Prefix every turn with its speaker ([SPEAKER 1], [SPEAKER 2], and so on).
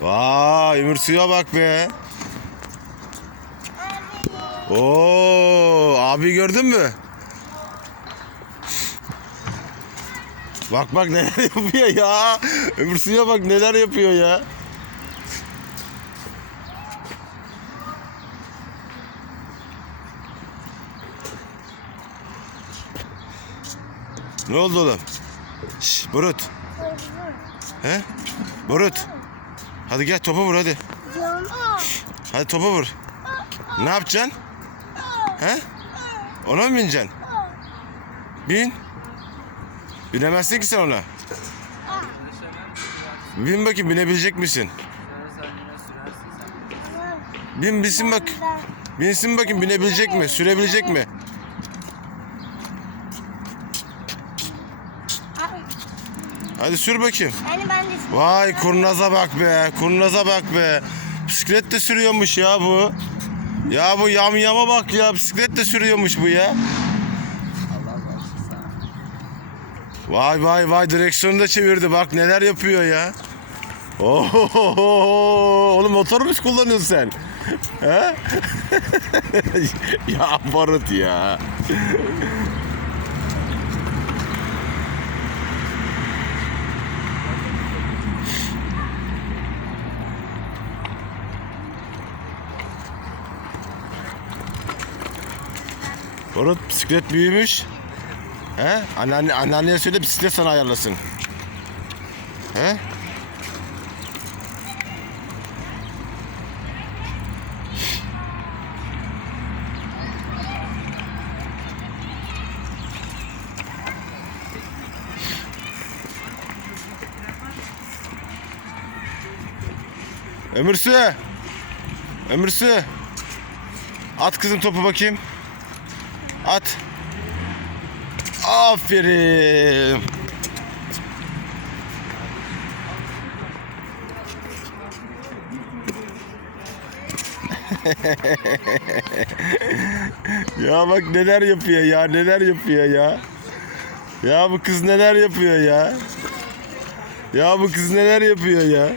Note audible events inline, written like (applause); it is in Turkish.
[SPEAKER 1] Vay Ömür suya bak be. Oo abi gördün mü? Bak bak neler (laughs) yapıyor ya. Ömür suya bak neler yapıyor ya. Ne oldu oğlum? Şş, Burut. He? Burut. Hadi gel topa vur hadi. Hadi topa vur. Ne yapacaksın? He? Ona mı bineceksin? Bin. Binemezsin ki sen ona. Bin bakayım binebilecek misin? Bin binsin bak. Binsin bakayım binebilecek mi? Sürebilecek mi? Hadi sür bakayım.
[SPEAKER 2] Yani ben de
[SPEAKER 1] Vay kurnaza bak be. Kurnaza bak be. Bisiklet de sürüyormuş ya bu. Ya bu yam yama bak ya. Bisiklet de sürüyormuş bu ya. Vay vay vay direksiyonu da çevirdi. Bak neler yapıyor ya. Oho, oğlum motor mu kullanıyorsun sen? He? (laughs) ya barut ya. Barut bisiklet büyümüş. He? Anneanne, anneanneye söyle bisiklet sana ayarlasın. He? Ömürsü. Ömürsü. At kızım topu bakayım. At. Aferin. (laughs) ya bak neler yapıyor ya neler yapıyor ya. Ya bu kız neler yapıyor ya. Ya bu kız neler yapıyor ya.